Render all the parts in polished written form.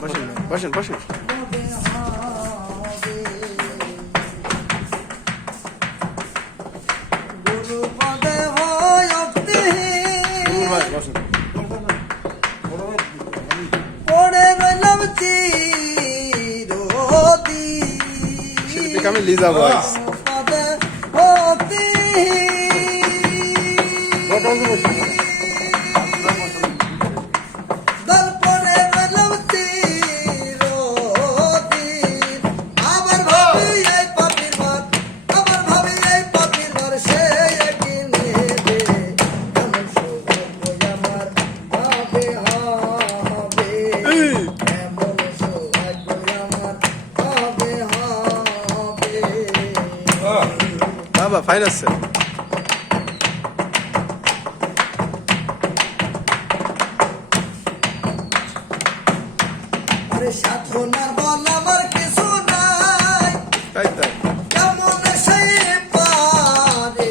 বসেন বসেন বসেন। শিল্পী কামিল লিজা ভয়েস। বাবা ফাইন আছে। সাধনার বল আমার কিছু নাই, তাই তাই কেমন সেই পারে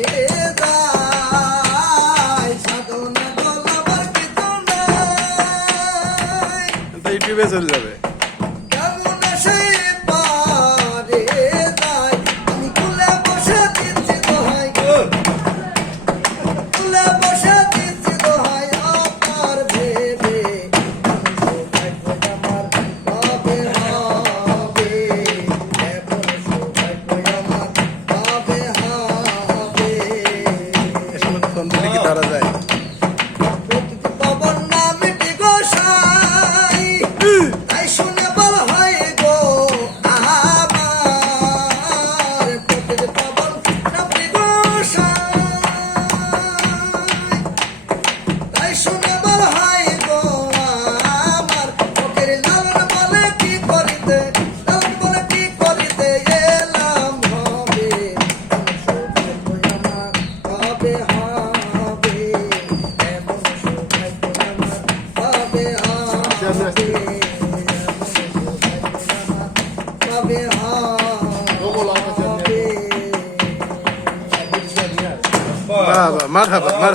যায়। সাধনার বল আমার কিছু নাই, ইউটিউবে চলে যাবে। কেমন সেই পারে যায়। আমি কুলে বসে দিচ্ছি দোহাই, কুলে বসে দিচ্ছি দোহাই আপনার ভেবে। ধরা যায় বাবা মারহাবা।